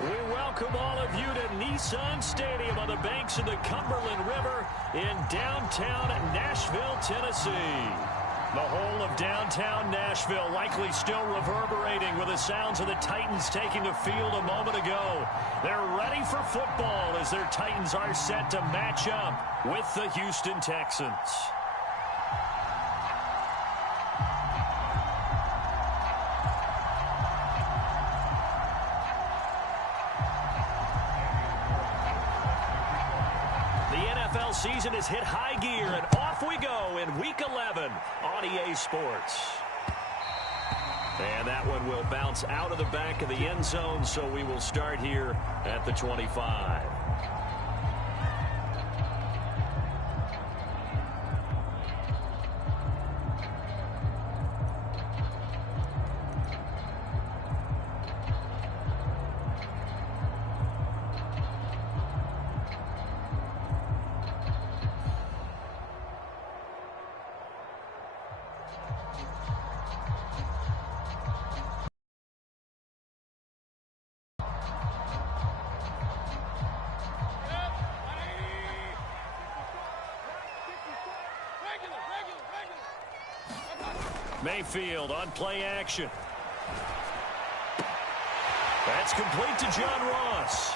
We welcome all of you to Nissan Stadium on the banks of the Cumberland River in downtown Nashville, Tennessee. The whole of downtown Nashville likely still reverberating with the sounds of the Titans taking the field a moment ago. They're ready for football as their Titans are set to match up with the Houston Texans. Season has hit high gear, and off we go in Week 11 on EA Sports. And that one will bounce out of the back of the end zone, so we will start here at the 25. Mayfield on play action. That's complete to John Ross.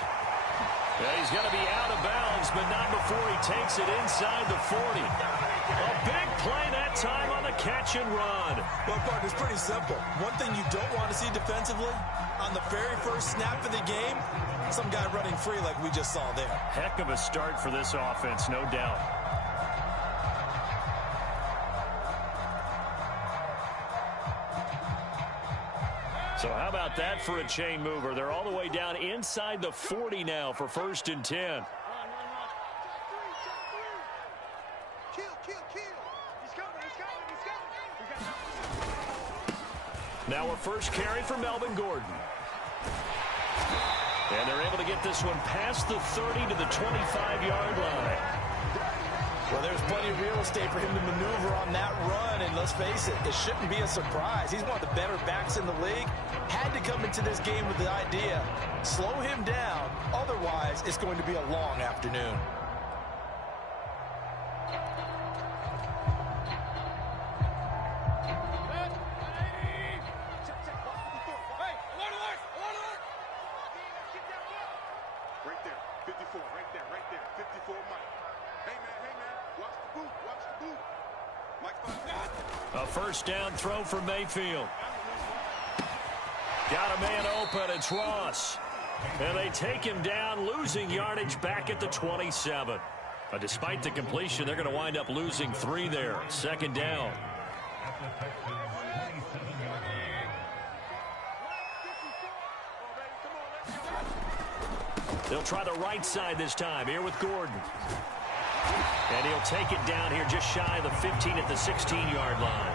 Yeah, he's going to be out of bounds, but not before he takes it inside the 40. A big play that time on the catch and run. Well, partner, it's pretty simple. One thing you don't want to see defensively, on the very first snap of the game, some guy running free like we just saw there. Heck of a start for this offense, no doubt. So how about that for a chain mover? They're all the way down inside the 40 now for 1st and 10. Now a first carry for Melvin Gordon. And they're able to get this one past the 30 to the 25-yard line. Well, there's plenty of real estate for him to maneuver on that run, and let's face it, it shouldn't be a surprise. He's one of the better backs in the league. Had to come into this game with the idea, slow him down, otherwise it's going to be a long afternoon. A first down throw for Mayfield. Got a man open. It's Ross. And they take him down, losing yardage back at the 27. But despite the completion, they're going to wind up losing 3 there. 2nd down. They'll try the right side this time here with Gordon. And he'll take it down here just shy of the 15 at the 16-yard line.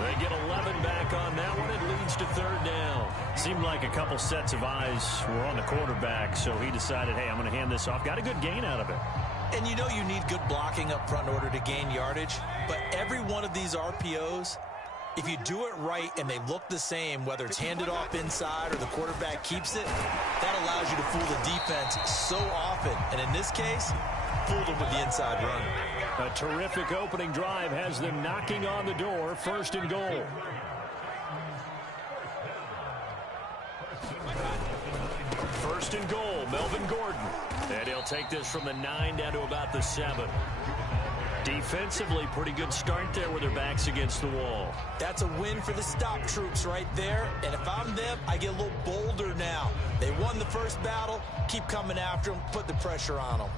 They get 11 back on that one. It leads to 3rd down. Seemed like a couple sets of eyes were on the quarterback, so he decided, hey, I'm going to hand this off. Got a good gain out of it. And you know you need good blocking up front in order to gain yardage, but every one of these RPOs, if you do it right and they look the same, whether it's handed off inside or the quarterback keeps it, that allows you to fool the defense so often. And in this case, fooled them with the inside run. A terrific opening drive has them knocking on the door. 1st and goal. First and goal, Melvin Gordon. And he'll take this from the 9 down to about the 7. Defensively, pretty good start there with their backs against the wall. That's a win for the stop troops right there. And if I'm them, I get a little bolder now. They won the first battle. Keep coming after them. Put the pressure on them.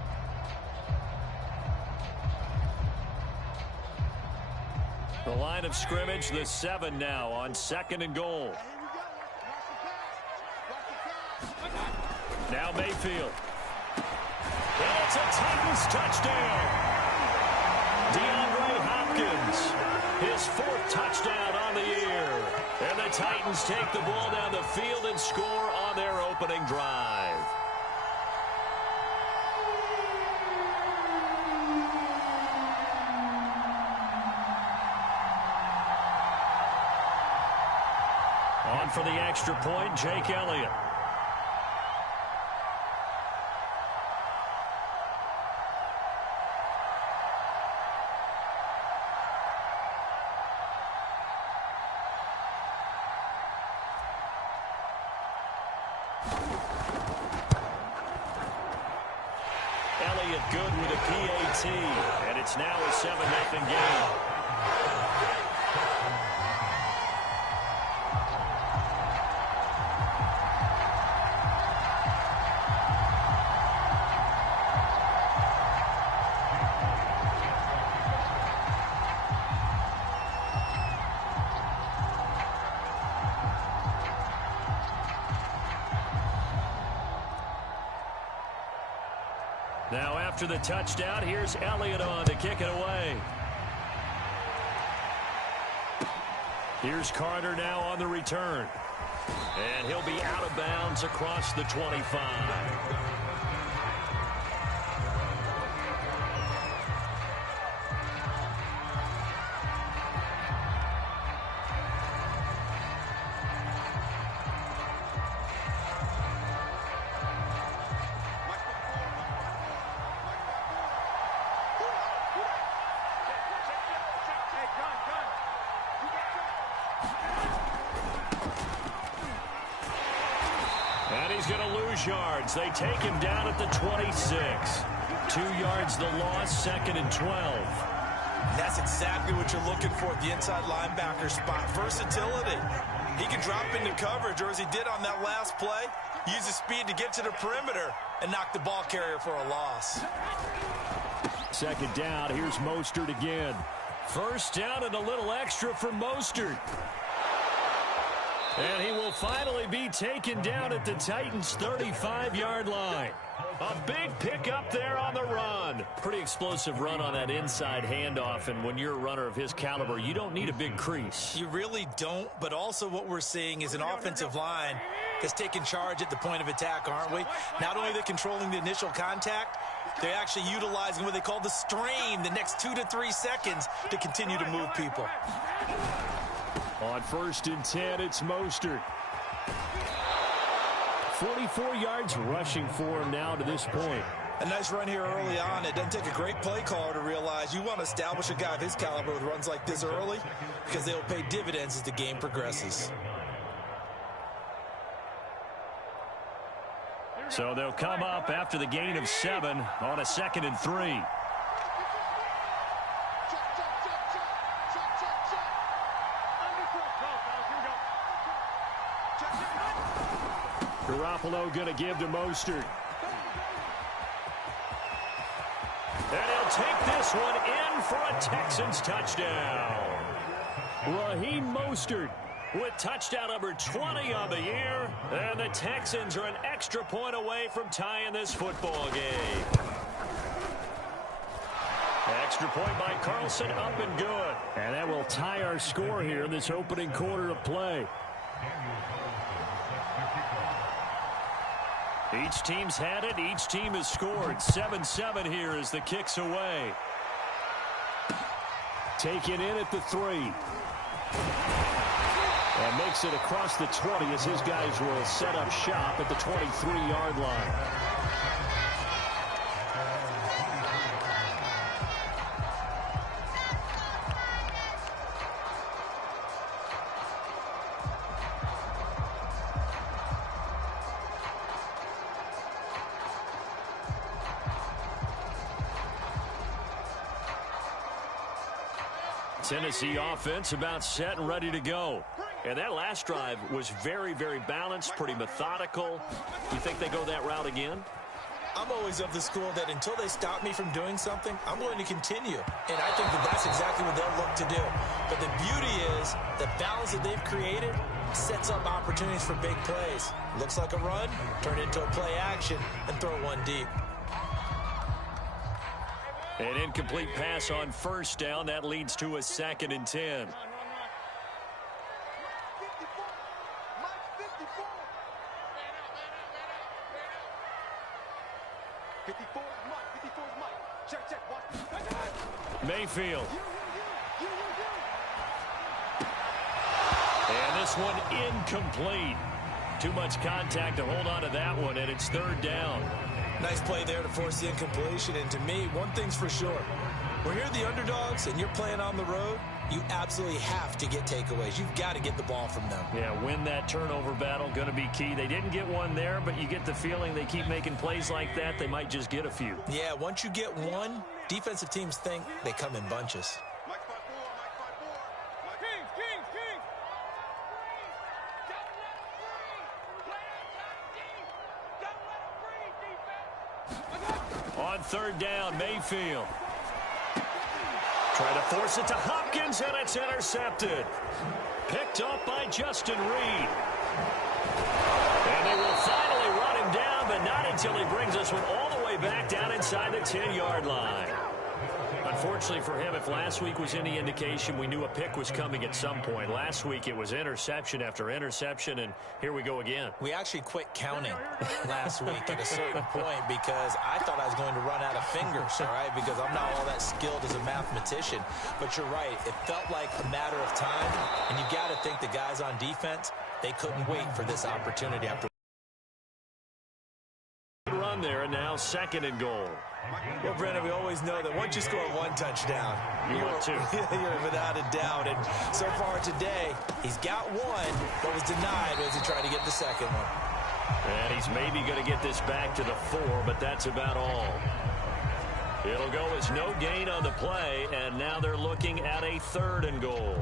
The line of scrimmage, the 7 now on 2nd and goal. Now Mayfield. And it's a Titans touchdown. DeAndre Hopkins, his 4th touchdown on the year. And the Titans take the ball down the field and score on their opening drive. On for the extra point, Jake Elliott. it good with a PAT, and it's now a 7-0 game. Now after the touchdown, here's Elliott on to kick it away. Here's Carter now on the return. And he'll be out of bounds across the 25. And he's going to lose yards. They take him down at the 26. 2 yards the loss, 2nd and 12. That's exactly what you're looking for at the inside linebacker spot. Versatility. He can drop into coverage, or as he did on that last play, use his speed to get to the perimeter and knock the ball carrier for a loss. 2nd down. Here's Mostert again. 1st down and a little extra for Mostert. And he will finally be taken down at the Titans' 35-yard line. A big pickup there on the run. Pretty explosive run on that inside handoff, and when you're a runner of his caliber, you don't need a big crease. You really don't, but also what we're seeing is an offensive line that's taking charge at the point of attack, aren't we? Not only are they controlling the initial contact, they're actually utilizing what they call the strain, the next 2 to 3 seconds to continue to move people. On 1st and 10, it's Mostert. 44 yards rushing for him now to this point. A nice run here early on. It doesn't take a great play caller to realize you want to establish a guy of his caliber with runs like this early because they'll pay dividends as the game progresses. So they'll come up after the gain of 7 on a 2nd and 3. Garoppolo going to give to Mostert. And he'll take this one in for a Texans touchdown. Raheem Mostert with touchdown number 20 on the year. And the Texans are an extra point away from tying this football game. Extra point by Carlson, up and good. And that will tie our score here in this opening quarter of play. Each team's had it. Each team has scored. 7-7 here as the kick's away. Taken in at the 3. And makes it across the 20 as his guys will set up shop at the 23-yard line. Tennessee offense about set and ready to go. And that last drive was very, very balanced, pretty methodical. You think they go that route again? I'm always of the school that until they stop me from doing something, I'm going to continue. And I think that that's exactly what they'll look to do. But the beauty is the balance that they've created sets up opportunities for big plays. Looks like a run, turn it into a play action, and throw one deep. An incomplete pass on 1st down. That leads to a 2nd and 10. Mayfield. And this one incomplete. Too much contact to hold on to that one, and it's 3rd down. Nice play there to force the incompletion. And to me, one thing's for sure. When you're the underdogs and you're playing on the road, you absolutely have to get takeaways. You've got to get the ball from them. Yeah, win that turnover battle, going to be key. They didn't get one there, but you get the feeling they keep making plays like that, they might just get a few. Yeah, once you get one, defensive teams think they come in bunches. On third down, Mayfield. Try to force it to Hopkins, and it's intercepted. Picked up by Justin Reed. And they will finally run him down, but not until he brings us one all the way back down inside the 10-yard line. Unfortunately for him, if last week was any indication, we knew a pick was coming at some point. Last week it was interception after interception, and here we go again. We actually quit counting last week at a certain point because I thought I was going to run out of fingers, all right, because I'm not all that skilled as a mathematician. But you're right. It felt like a matter of time, and you got to think the guys on defense, they couldn't wait for this opportunity after. Run there, and now second and goal. Well, Brandon, we always know that once you score one touchdown, you want two. You're without a doubt. And so far today, he's got one, but was denied as he tried to get the second one. And he's maybe going to get this back to the 4, but that's about all. It'll go as no gain on the play, and now they're looking at a third and goal.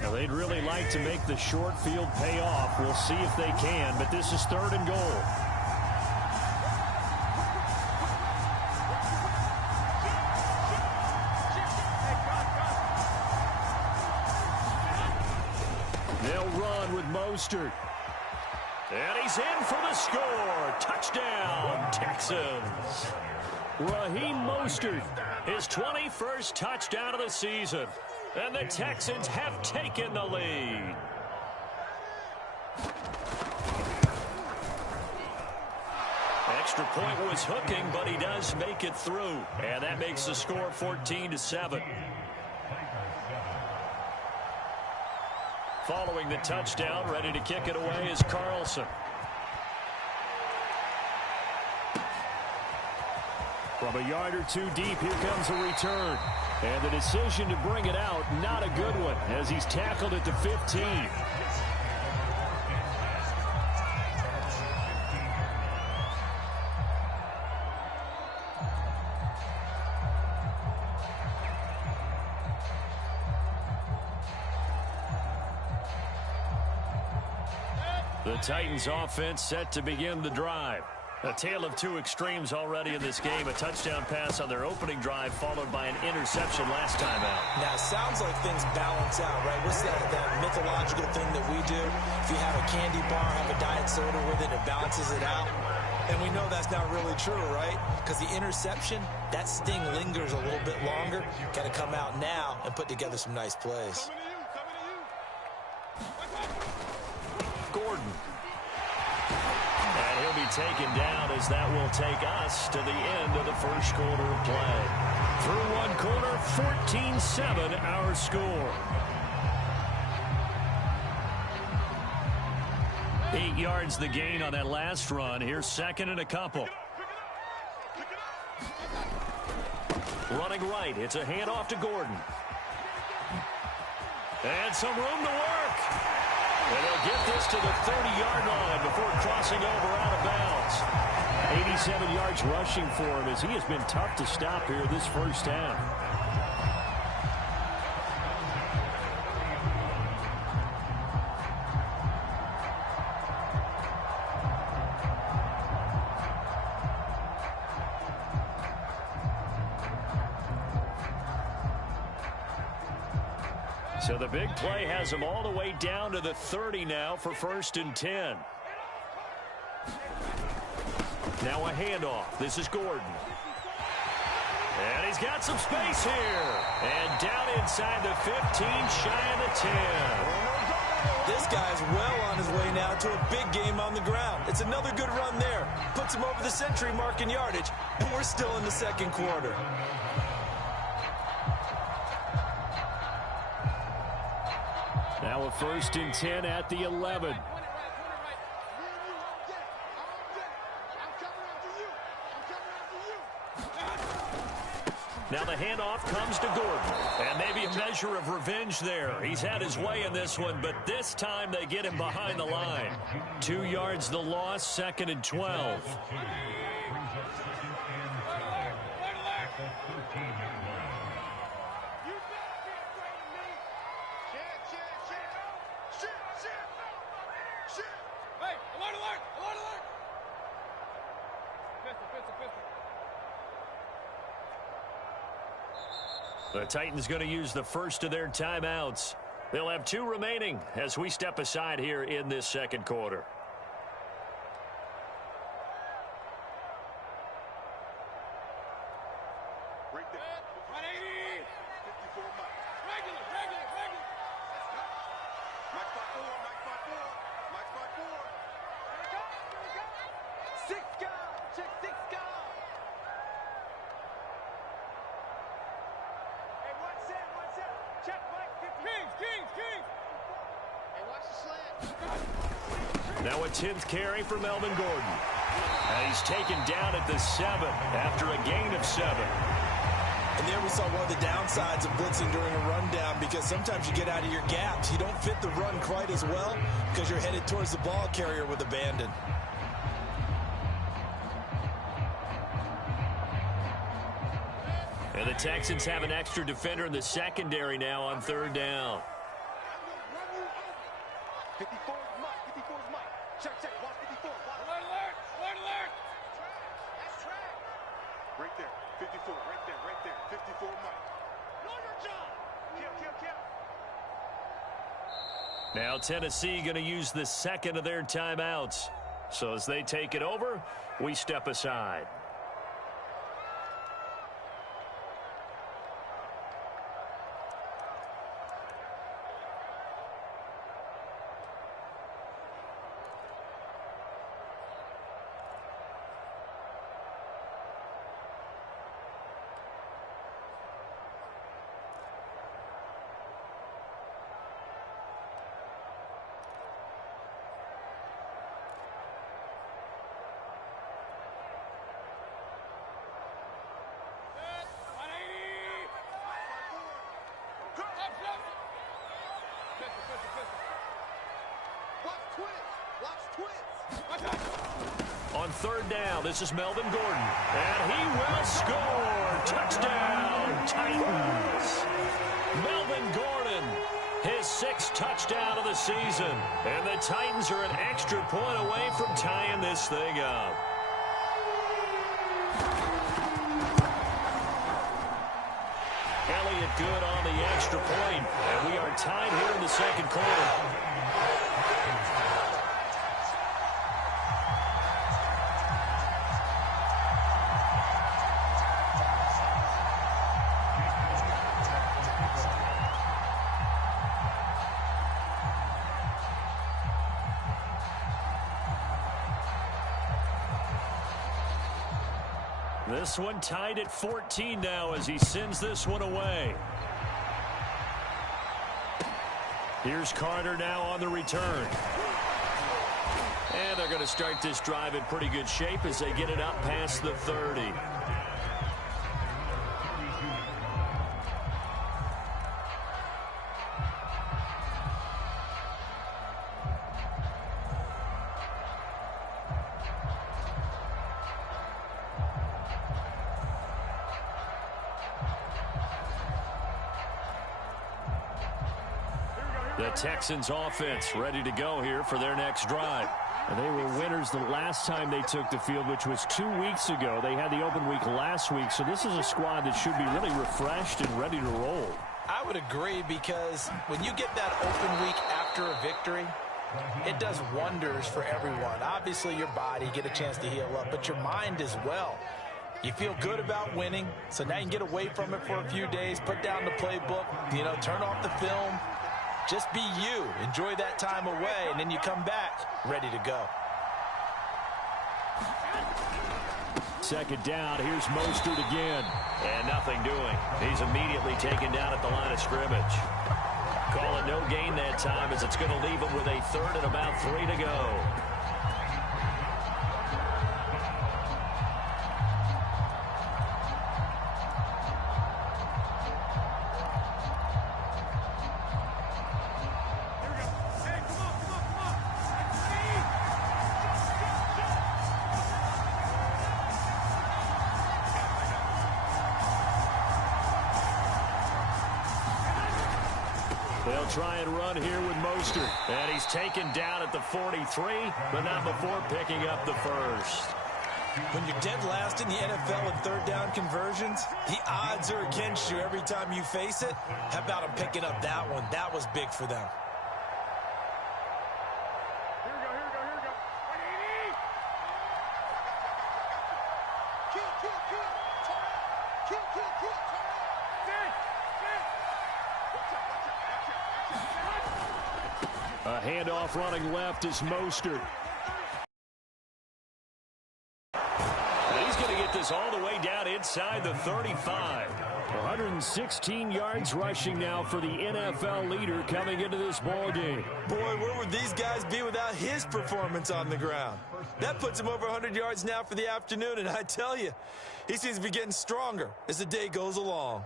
Now, they'd really like to make the short field pay off. We'll see if they can, but this is third and goal. They'll run with Mostert. And he's in for the score. Touchdown, Texans. Raheem Mostert, his 21st touchdown of the season. And the Texans have taken the lead. Extra point was hooking, but he does make it through. And that makes the score 14-7. Following the touchdown, ready to kick it away is Carlson. From a yard or two deep, here comes a return. And the decision to bring it out, not a good one, as he's tackled at the 15. The Titans offense set to begin the drive. A tale of two extremes already in this game. A touchdown pass on their opening drive, followed by an interception last time out. Now, it sounds like things balance out, right? What's that mythological thing that we do? If you have a candy bar, have a diet soda with it, it balances it out. And we know that's not really true, right? Because the interception, that sting lingers a little bit longer. Got to come out now and put together some nice plays. Gordon. And he'll be taken down as that will take us to the end of the first quarter of play. Through one quarter, 14-7 our score. 8 yards the gain on that last run. Here's second and a couple. Running right. It's a handoff to Gordon. And some room to work. And they'll get this to the 30-yard line before crossing over out of bounds. 87 yards rushing for him as he has been tough to stop here this first half. So the big play has him all the way down to the 30 now for 1st and 10. Now a handoff. This is Gordon. And he's got some space here. And down inside the 15, shy of the 10. This guy's well on his way now to a big game on the ground. It's another good run there. Puts him over the century mark in yardage. And we're still in the second quarter. Now a 1st and 10 at the 11. Now the handoff comes to Gordon. And maybe a measure of revenge there. He's had his way in this one, but this time they get him behind the line. 2 yards the loss, 2nd and 12. The Titans going to use the first of their timeouts. They'll have 2 remaining as we step aside here in this 2nd quarter. Now a 10th carry for Melvin Gordon. And he's taken down at the 7 after a gain of 7. And there we saw one of the downsides of blitzing during a rundown, because sometimes you get out of your gaps. You don't fit the run quite as well because you're headed towards the ball carrier with abandon. And the Texans have an extra defender in the secondary now on 3rd down. 54 is Mike. 54 is Mike. Check. Watch 54. Alert. That's track. Right there. 54. Right there. 54 Mike. Know your job. Kill. Now Tennessee going to use the 2nd of their timeouts. So as they take it over, we step aside. On 3rd down, this is Melvin Gordon. And he will score. Touchdown, Titans. Melvin Gordon, his 6th touchdown of the season. And the Titans are an extra point away from tying this thing up. Elliott good on the extra point. And we are tied here in the 2nd quarter. This one tied at 14 now as he sends this one away. Here's Carter now on the return. And they're going to start this drive in pretty good shape as they get it up past the 30. The Texans offense ready to go here for their next drive. And they were winners the last time they took the field, which was 2 weeks ago. They had the open week last week, so this is a squad that should be really refreshed and ready to roll. I would agree, because when you get that open week after a victory, it does wonders for everyone. Obviously, your body, get a chance to heal up, but your mind as well. You feel good about winning, so now you can get away from it for a few days, put down the playbook, turn off the film. Just be you. Enjoy that time away, and then you come back ready to go. 2nd down. Here's Mostert again. And nothing doing. He's immediately taken down at the line of scrimmage. Call it no gain that time as it's going to leave them with a third and about 3 to go. They'll try and run here with Mostert. And he's taken down at the 43, but not before picking up the first. When you're dead last in the NFL in third down conversions, the odds are against you every time you face it. How about him picking up that one? That was big for them. Here we go, here we go, here we go. 180! Kill, kill, kill. Turn out. Kill, kill, kill. Turn out. Sit. Sit. Watch out, watch out, watch out, watch out. A handoff running left is Mostert. And he's going to get this all the way down inside the 35. 116 yards rushing now for the NFL leader coming into this ball game. Boy, where would these guys be without his performance on the ground? That puts him over 100 yards now for the afternoon, and I tell you, he seems to be getting stronger as the day goes along.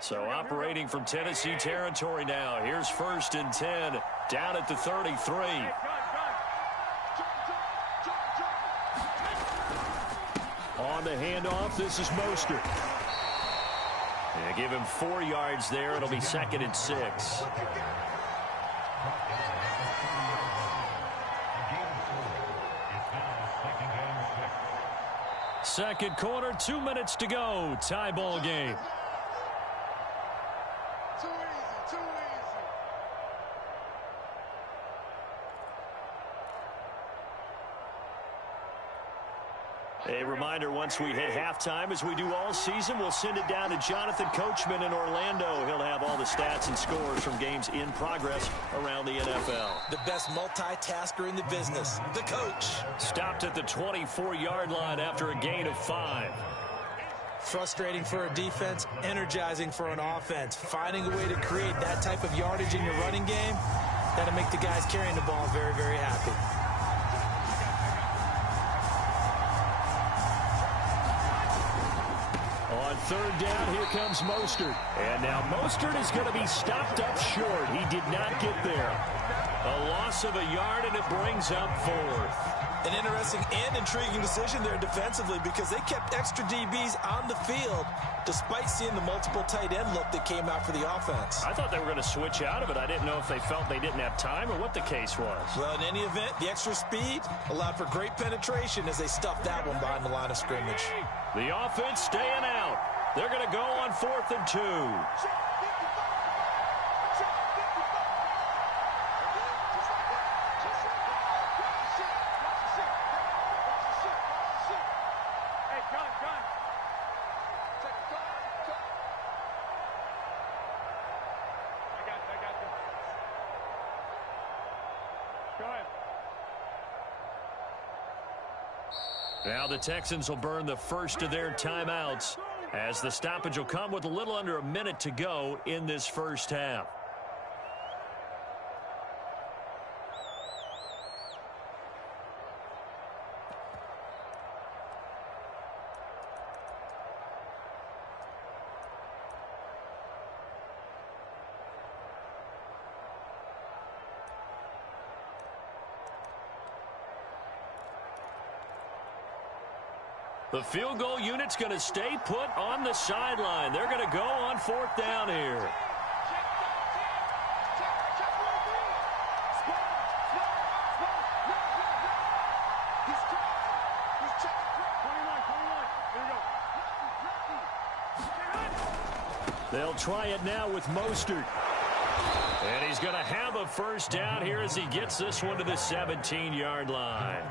So operating from Tennessee territory now. Here's 1st and 10 down at the 33. On the handoff, this is Mostert. And give him 4 yards there. It'll be 2nd and 6. Second quarter, 2 minutes to go. Tie ball game. Too easy, too easy. A reminder, once we hit halftime, as we do all season, we'll send it down to Jonathan Coachman in Orlando. He'll have all the stats and scores from games in progress around the NFL. The best multitasker in the business, the coach. Stopped at the 24-yard line after a gain of 5. Frustrating for a defense, energizing for an offense. Finding a way to create that type of yardage in your running game, that'll make the guys carrying the ball very, very happy. On 3rd down, here comes Mostert. And now Mostert is going to be stopped up short. He did not get there. A loss of a yard, and it brings up 4th. An interesting and intriguing decision there defensively because they kept extra DBs on the field despite seeing the multiple tight end look that came out for the offense. I thought they were going to switch out of it. I didn't know if they felt they didn't have time or what the case was. Well, in any event, the extra speed allowed for great penetration as they stuffed that one behind the line of scrimmage. The offense staying out. They're going to go on 4th and 2. Now the Texans will burn the first of their timeouts as the stoppage will come with a little under a minute to go in this first half. The field goal unit's going to stay put on the sideline. They're going to go on 4th down here. They'll try it now with Mostert. And he's going to have a first down here as he gets this one to the 17-yard line.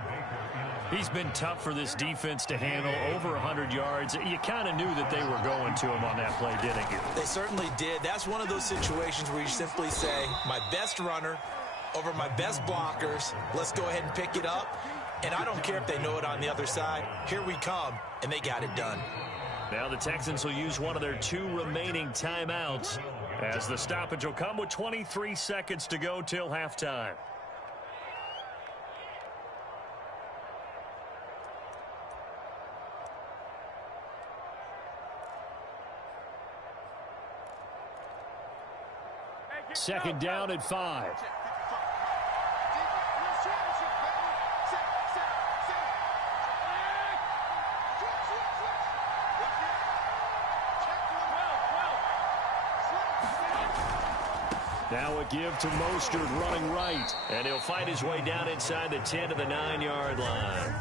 He's been tough for this defense to handle, over 100 yards. You kind of knew that they were going to him on that play, didn't you? They certainly did. That's one of those situations where you simply say, my best runner over my best blockers. Let's go ahead and pick it up. And I don't care if they know it on the other side. Here we come, and they got it done. Now the Texans will use one of their 2 remaining timeouts as the stoppage will come with 23 seconds to go till halftime. Second down at 5. Now a give to Mostert running right. And he'll fight his way down inside the 10 to the 9-yard line.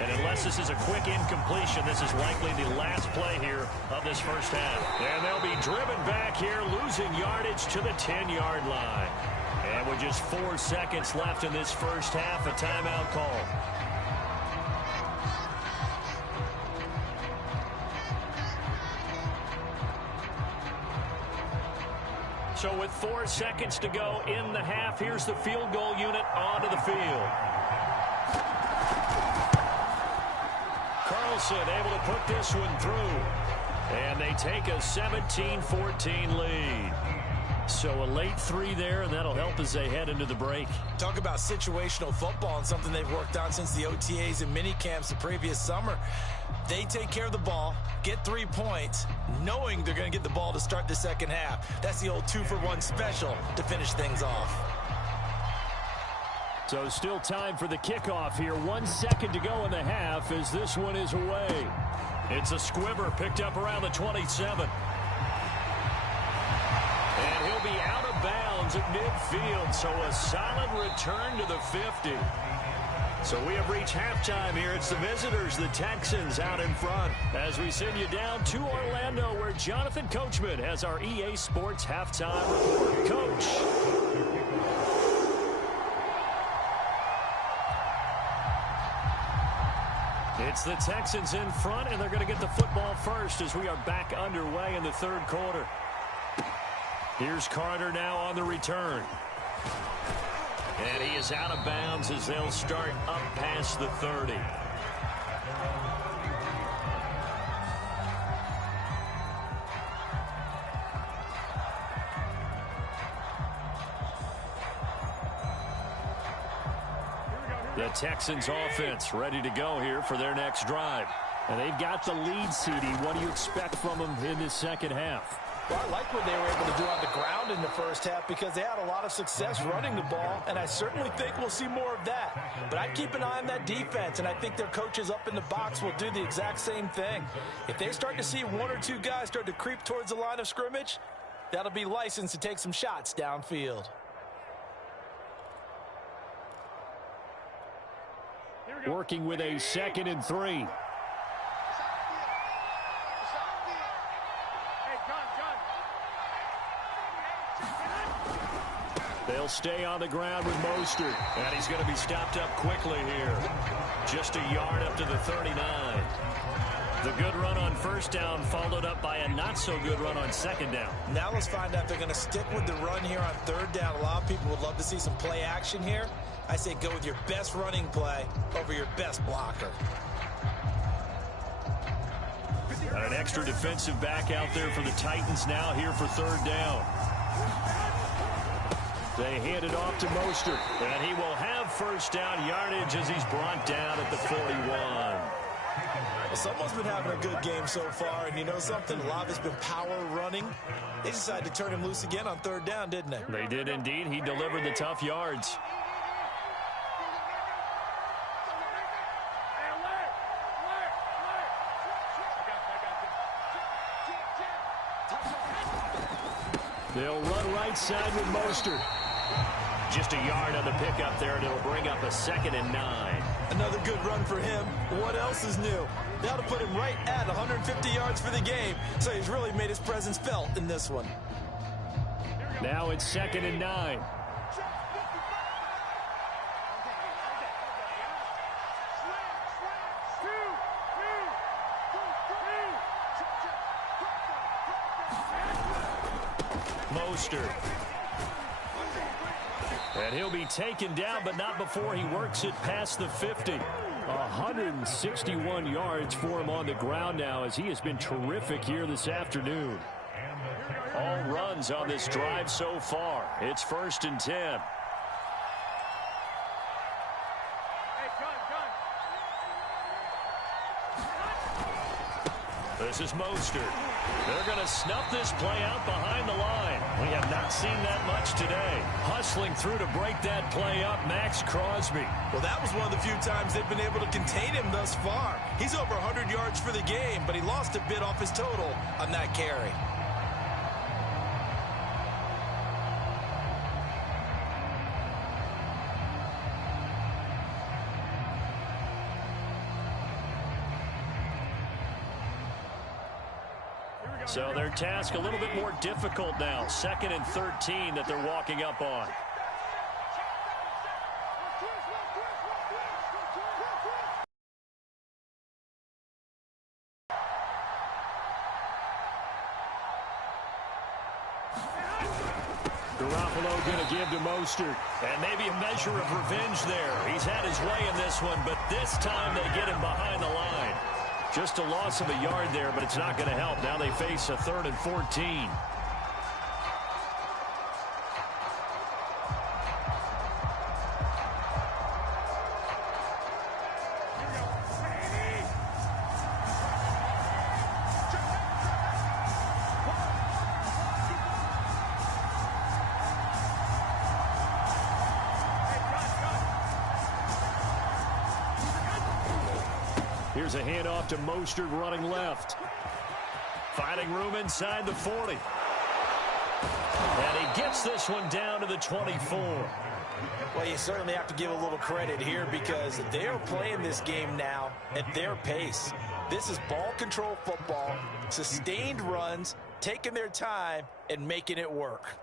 And unless this is a quick incompletion, this is likely the last play here of this first half. And they'll be driven back here, losing yardage to the 10-yard line. And with just 4 seconds left in this first half, a timeout call. So with 4 seconds to go in the half, here's the field goal unit onto the field. Carlson able to put this one through. And they take a 17-14 lead. So a late 3 there, and that'll help as they head into the break. Talk about situational football and something they've worked on since the OTAs and mini camps the previous summer. They take care of the ball, get 3 points, knowing they're going to get the ball to start the second half. That's the old 2-for-1 special to finish things off. So still time for the kickoff here. 1 second to go in the half as this one is away. It's a squibber picked up around the 27. And he'll be out of bounds at midfield, so a solid return to the 50. So we have reached halftime here. It's the visitors, the Texans, out in front. As we send you down to Orlando, where Jonathan Coachman has our EA Sports halftime report. Coach. It's the Texans in front, and they're going to get the football first as we are back underway in the third quarter. Here's Carter now on the return. And he is out of bounds as they'll start up past the 30. The Texans offense ready to go here for their next drive. And they've got the lead, CD. What do you expect from them in this second half? Well, I like what they were able to do on the ground in the first half because they had a lot of success running the ball, and I certainly think we'll see more of that. But I'd keep an eye on that defense, and I think their coaches up in the box will do the exact same thing. If they start to see 1 or 2 guys start to creep towards the line of scrimmage, that'll be licensed to take some shots downfield. Working with a 2nd and 3. They'll stay on the ground with Mostert. And he's going to be stopped up quickly here. Just a yard up to the 39. The good run on first down followed up by a not-so-good run on second down. Now let's find out if they're going to stick with the run here on third down. A lot of people would love to see some play action here. I say go with your best running play over your best blocker. An extra defensive back out there for the Titans now here for third down. They hand it off to Mostert, and he will have first down yardage as he's brought down at the 41. Well, someone's been having a good game so far, and you know something? A lot of it's been power running. They decided to turn him loose again on third down, didn't they? They did indeed. He delivered the tough yards. They'll run right side with Mostert. Just a yard on the pickup there, and it'll bring up a 2nd and 9. Another good run for him. What else is new? That'll put him right at 150 yards for the game, so he's really made his presence felt in this one. Now it's 2nd and 9. Mostert. And he'll be taken down, but not before he works it past the 50. 161 yards for him on the ground now, as he has been terrific here this afternoon. All runs on this drive so far. It's 1st and 10. This is Mostert. They're going to snuff this play out behind the line. We have not seen that much today. Hustling through to break that play up, Max Crosby. Well, that was one of the few times they've been able to contain him thus far. He's over 100 yards for the game, but he lost a bit off his total on that carry. So their task a little bit more difficult now. 2nd and 13 that they're walking up on. Garoppolo going to give to Mostert. And maybe a measure of revenge there. He's had his way in this one, but this time they get him behind the line. Just a loss of a yard there, but it's not going to help. Now they face a 3rd and 14. Here's a handoff to Mostert running left. Finding room inside the 40. And he gets this one down to the 24. Well, you certainly have to give a little credit here because they're playing this game now at their pace. This is ball control football, sustained runs, taking their time and making it work.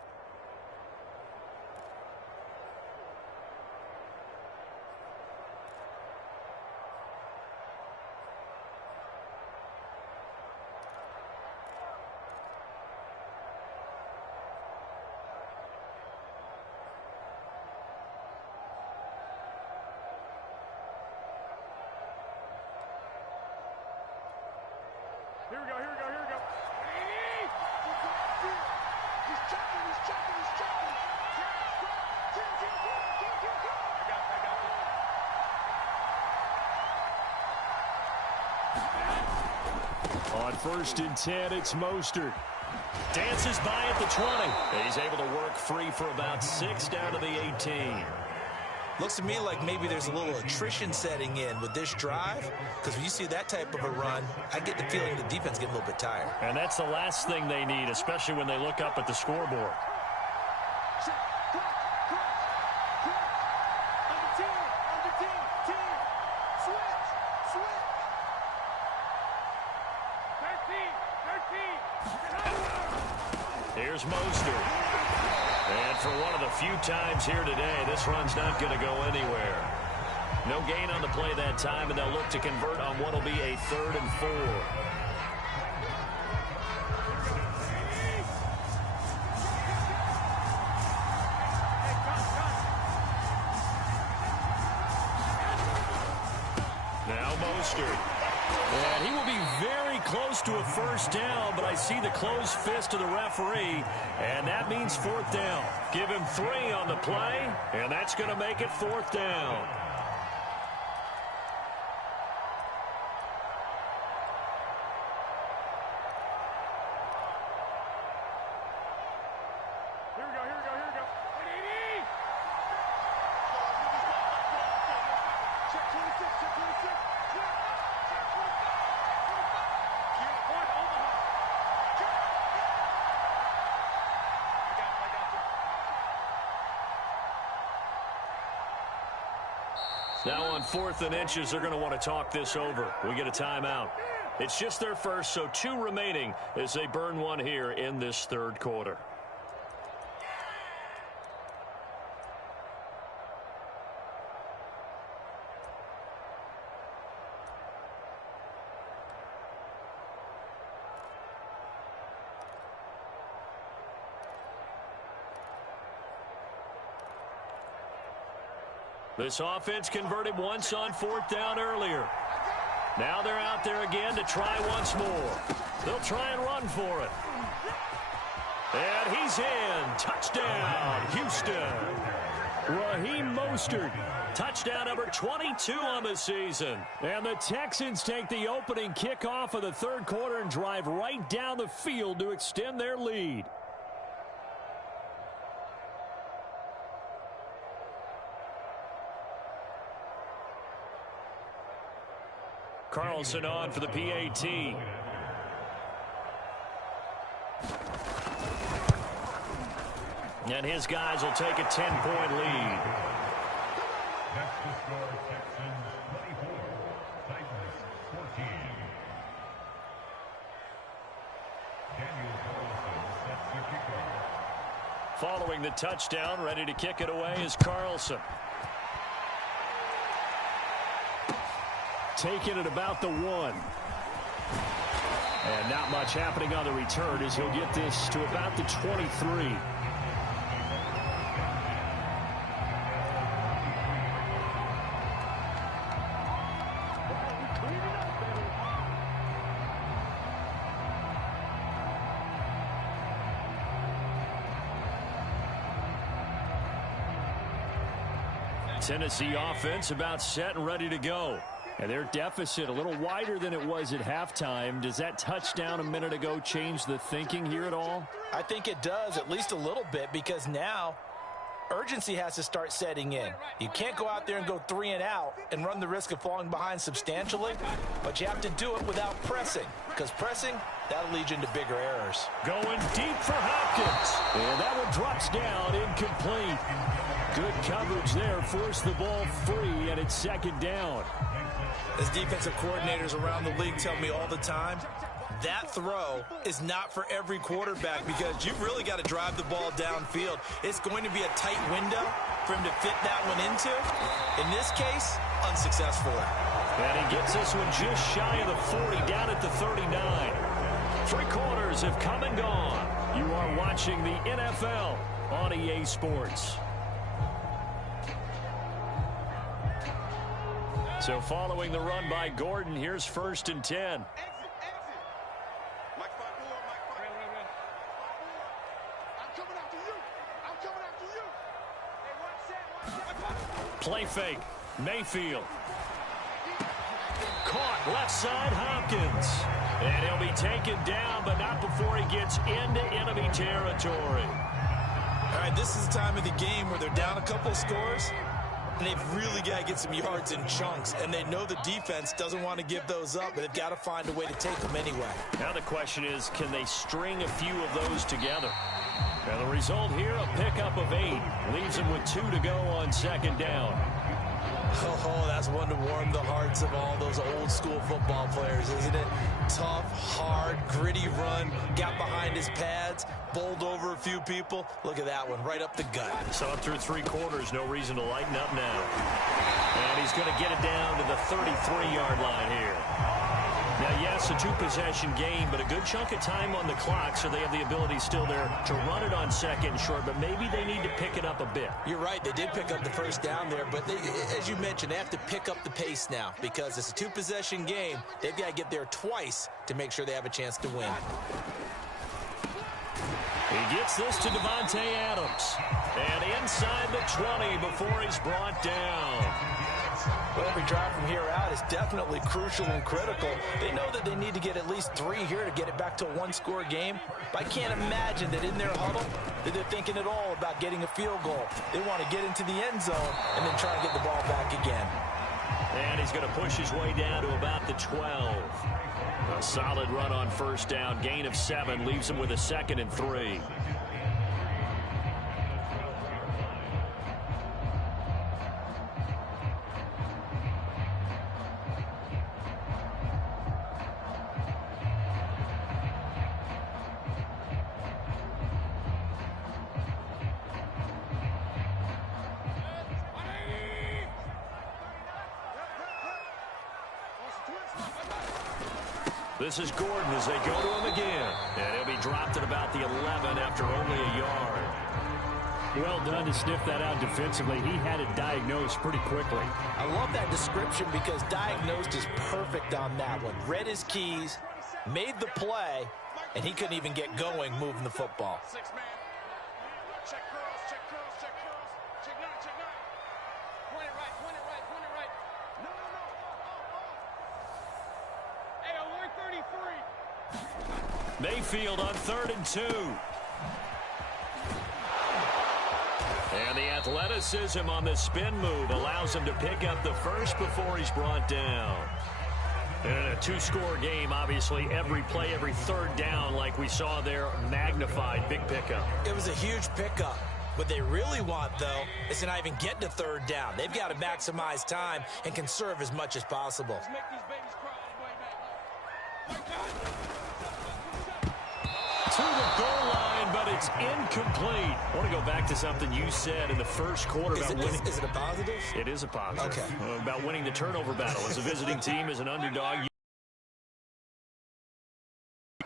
Here we go, here we go, here we go. He's checking, he's checking, he's checking. I got it. On 1st and 10, it's Mostert. Dances by at the 20. He's able to work free for about 6 down to the 18. Looks to me like maybe there's a little attrition setting in with this drive, because when you see that type of a run, I get the feeling the defense getting a little bit tired. And that's the last thing they need, especially when they look up at the scoreboard. Here's Mostert. And for one of the few times here today, this run's not going to go anywhere. No gain on the play that time, and they'll look to convert on what will be a 3rd and 4. Now Mostert. And he will be very close to a 1st down, but I see the closed fist of the referee, and that means 4th down. Give him 3 on the play, and that's going to make it 4th down. Here we go, here we go, here we go. Check 26, check 26. Now on 4th and inches, they're going to want to talk this over. We get a timeout. It's just their first, so 2 remaining as they burn one here in this 3rd quarter. This offense converted once on 4th down earlier. Now they're out there again to try once more. They'll try and run for it. And he's in. Touchdown, Houston. Raheem Mostert. Touchdown number 22 on the season. And the Texans take the opening kickoff of the 3rd quarter and drive right down the field to extend their lead. Carlson on for the PAT. And his guys will take a 10-point lead. That's the score. Texans 24, Titans 14. Daniel Carlson sets the kickoff. Following the touchdown, ready to kick it away is Carlson. Taking it about the 1. And not much happening on the return as he'll get this to about the 23. Tennessee offense about set and ready to go. And their deficit a little wider than it was at halftime. Does that touchdown a minute ago change the thinking here at all? I think it does, at least a little bit, because now urgency has to start setting in. You can't go out there and go 3 and out and run the risk of falling behind substantially, but you have to do it without pressing, because pressing, that'll lead you into bigger errors. Going deep for Hopkins. And that one drops down, incomplete. Good coverage there, forced the ball free, and it's 2nd down. As defensive coordinators around the league tell me all the time, that throw is not for every quarterback because you've really got to drive the ball downfield. It's going to be a tight window for him to fit that one into. In this case, unsuccessfully. And he gets this one just shy of the 40, down at the 39. 3 quarters have come and gone. You are watching the NFL on EA Sports. So following the run by Gordon, here's 1st and 10. Exit. Mike 5-4, I'm coming after you. Hey, one set. Play fake. Mayfield. Caught left side, Hopkins. And he'll be taken down, but not before he gets into enemy territory. All right, this is the time of the game where they're down a couple of scores, and they've really got to get some yards in chunks, and they know the defense doesn't want to give those up, but they've got to find a way to take them anyway. Now the question is, can they string a few of those together? Now the result here, a pickup of 8. Leaves them with 2 to go on 2nd down. Oh, that's one to warm the hearts of all those old-school football players, isn't it? Tough, hard, gritty run, got behind his pads, bowled over a few people. Look at that one, right up the gut. So up through 3 quarters, no reason to lighten up now. And he's going to get it down to the 33-yard line here. Now, yes, a 2-possession game, but a good chunk of time on the clock, so they have the ability still there to run it on 2nd and short, but maybe they need to pick it up a bit. You're right, they did pick up the 1st down there, but they, as you mentioned, they have to pick up the pace now because it's a 2-possession game. They've got to get there twice to make sure they have a chance to win. He gets this to Devontae Adams. And inside the 20 before he's brought down. Well, every drive from here out is definitely crucial and critical. They know that they need to get at least 3 here to get it back to a 1-score game. But I can't imagine that in their huddle that they're thinking at all about getting a field goal. They want to get into the end zone and then try and get the ball back again. And he's going to push his way down to about the 12. A solid run on 1st down. Gain of 7 leaves him with a 2nd and 3. This is Gordon as they go to him again. And he'll be dropped at about the 11 after only a yard. Well done to sniff that out defensively. He had it diagnosed pretty quickly. I love that description because diagnosed is perfect on that one. Read his keys, made the play, and he couldn't even get going moving the football. Six man. Check curls, check curls, check curls. Check nine, check nine. Point it right, point it right, point it right. No, no, no. Hey, on 133. Mayfield on 3rd and 2. And the athleticism on the spin move allows him to pick up the first before he's brought down. In a two-score game, obviously, every play, every 3rd down, like we saw there, magnified, big pickup. It was a huge pickup. What they really want, though, is to not even get to 3rd down. They've got to maximize time and conserve as much as possible. Let's make these babies cry all the way back. To the goal line, but it's incomplete. I want to go back to something you said in the first quarter about winning. Is it a positive? It is a positive. Okay. About winning the turnover battle. As a visiting team, as an underdog.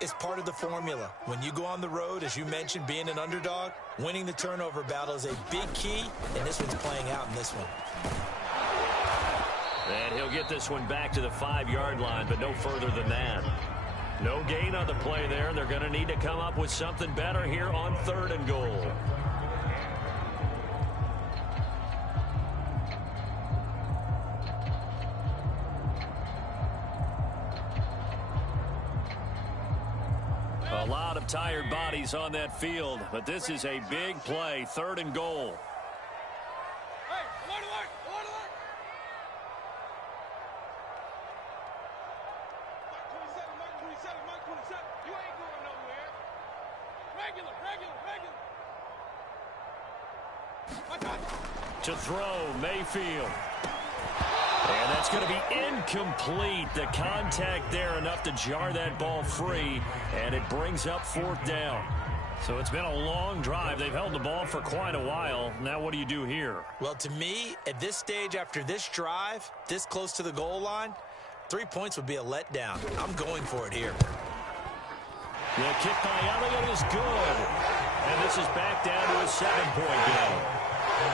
It's part of the formula. When you go on the road, as you mentioned, being an underdog, winning the turnover battle is a big key, and this one's playing out in this one. And he'll get this one back to the 5-yard line, but no further than that. No gain on the play there. They're going to need to come up with something better here on 3rd and goal. A lot of tired bodies on that field, but this is a big play, 3rd and goal. Hey, alert, alert, alert, alert. Mark 27, Mark 27. You ain't going nowhere. Regular, regular, regular. My God. To throw, Mayfield. And that's going to be incomplete. The contact there enough to jar that ball free, and it brings up 4th down. So it's been a long drive. They've held the ball for quite a while. Now what do you do here? Well, to me, at this stage, after this drive, this close to the goal line, 3 points would be a letdown. I'm going for it here. The kick by Elliott is good. And this is back down to a 7-point game.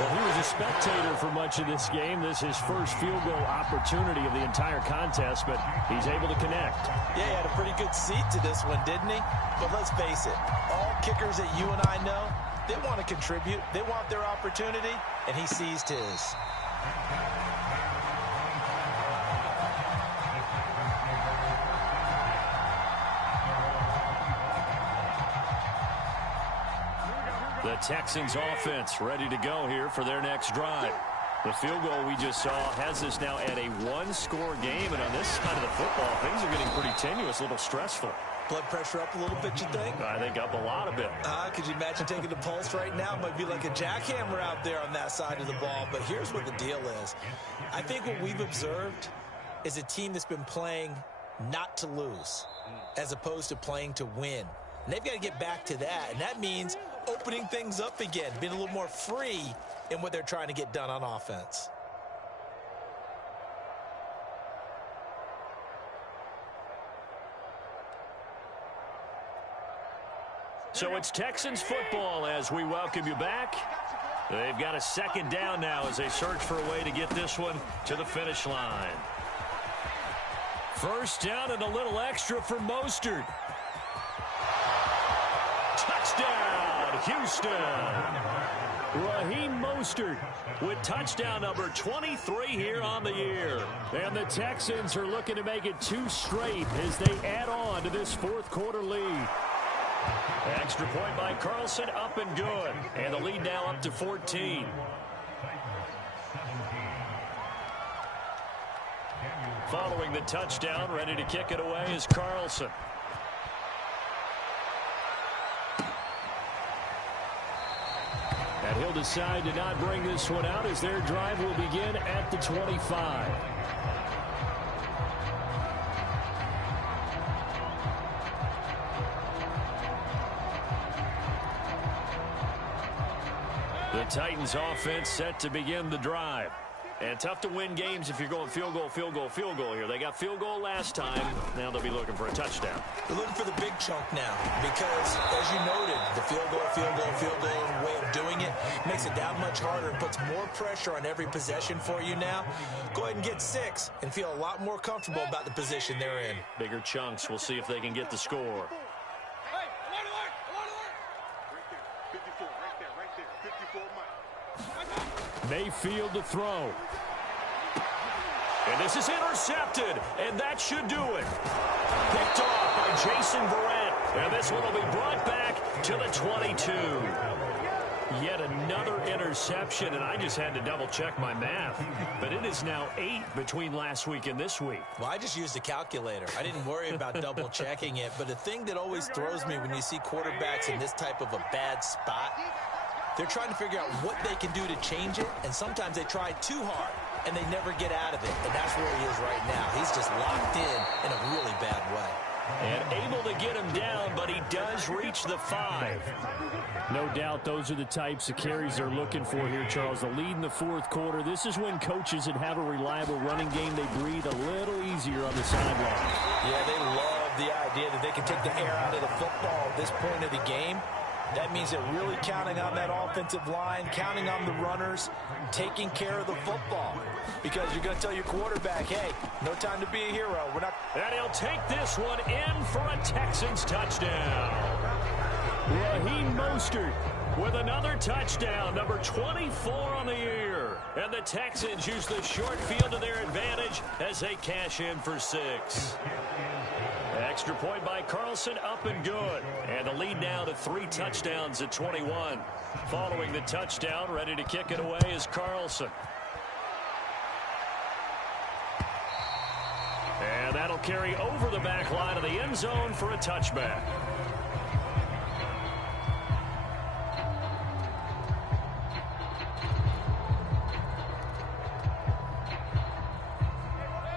Well, he was a spectator for much of this game. This is his first field goal opportunity of the entire contest, but he's able to connect. Yeah, he had a pretty good seat to this one, didn't he? But let's face it, all kickers that you and I know, they want to contribute. They want their opportunity, and he seized his. The Texans offense ready to go here for their next drive. The field goal we just saw has us now at a 1-score game, and on this side of the football, things are getting pretty tenuous, a little stressful. Blood pressure up a little bit, you think? I think up a lot of it. Could you imagine taking the pulse right now? It might be like a jackhammer out there on that side of the ball, but here's what the deal is. I think what we've observed is a team that's been playing not to lose as opposed to playing to win. And they've got to get back to that, and that means opening things up again, being a little more free in what they're trying to get done on offense. So it's Texans football as we welcome you back. They've got a 2nd down now as they search for a way to get this one to the finish line. 1st down and a little extra for Mostert. Touchdown, Houston. Raheem Mostert with touchdown number 23 here on the year. And the Texans are looking to make it 2 straight as they add on to this 4th quarter lead. Extra point by Carlson, up and good. And the lead now up to 14. Following the touchdown, ready to kick it away is Carlson. And he'll decide to not bring this one out as their drive will begin at the 25. The Titans offense set to begin the drive. And tough to win games if you're going field goal, field goal, field goal here. They got field goal last time. Now they'll be looking for a touchdown. They're looking for the big chunk now because, as you noted, the field goal way of doing it makes it that much harder and puts more pressure on every possession for you now. Go ahead and get 6 and feel a lot more comfortable about the position they're in. Bigger chunks. We'll see if they can get the score. Hey, alert! Right there. 54 miles. Mayfield to throw. And this is intercepted, and that should do it. Picked off by Jason Verrett, and this one will be brought back to the 22. Yet another interception, and I just had to double-check my math. But it is now 8 between last week and this week. Well, I just used a calculator. I didn't worry about double-checking it, but the thing that always throws me when you see quarterbacks in this type of a bad spot, they're trying to figure out what they can do to change it, and sometimes they try too hard, and they never get out of it, and that's where he is right now. He's just locked in a really bad way. And able to get him down, but he does reach the 5. No doubt those are the types of carries they're looking for here, Charles. The lead in the fourth quarter. This is when coaches that have a reliable running game, they breathe a little easier on the sideline. Yeah, they love the idea that they can take the air out of the football at this point of the game. That means they're really counting on that offensive line, counting on the runners, taking care of the football. Because you're going to tell your quarterback, hey, no time to be a hero. We're not. And he'll take this one in for a Texans touchdown. Raheem Mostert with another touchdown, number 24 on the year. And the Texans use the short field to their advantage as they cash in for 6. Extra point by Carlson, up and good. And the lead now to 3 touchdowns at 21. Following the touchdown, ready to kick it away is Carlson. And that'll carry over the back line of the end zone for a touchback.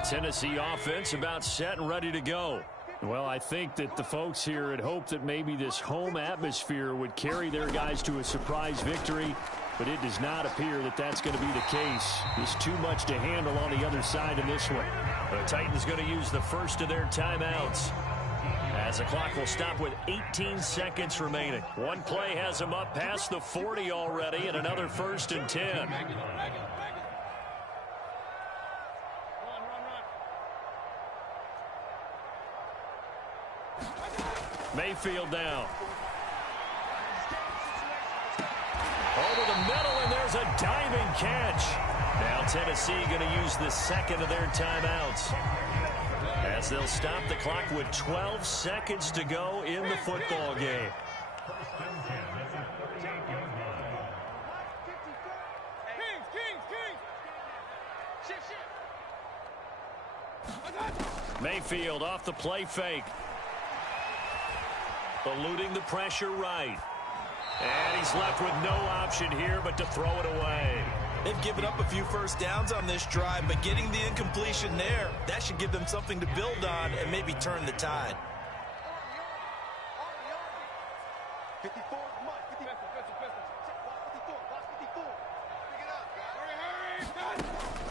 Tennessee offense about set and ready to go. Well, I think that the folks here had hoped that maybe this home atmosphere would carry their guys to a surprise victory, but it does not appear that that's going to be the case. There's too much to handle on the other side in this one. The Titans going to use the first of their timeouts, as the clock will stop with 18 seconds remaining. One play has them up past the 40 already, and another 1st and 10. Mayfield down. Over the middle, and there's a diving catch. Now Tennessee going to use the second of their timeouts, as they'll stop the clock with 12 seconds to go in the football game. Mayfield off the play fake. Eluding the pressure right. And he's left with no option here but to throw it away. They've given up a few first downs on this drive, but getting the incompletion there, that should give them something to build on and maybe turn the tide.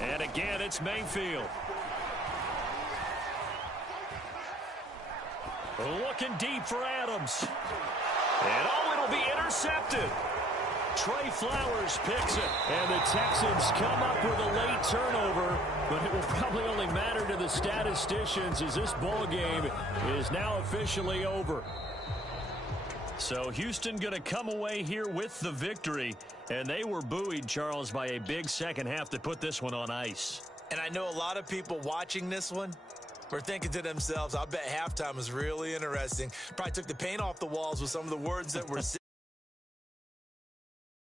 And again, it's Mayfield. Looking deep for Adams. And it'll be intercepted. Trey Flowers picks it. And the Texans come up with a late turnover, but it will probably only matter to the statisticians as this ball game is now officially over. So Houston going to come away here with the victory, and they were buoyed, Charles, by a big second half that put this one on ice. And I know a lot of people watching this one were thinking to themselves, I bet halftime was really interesting. Probably took the paint off the walls with some of the words that were said.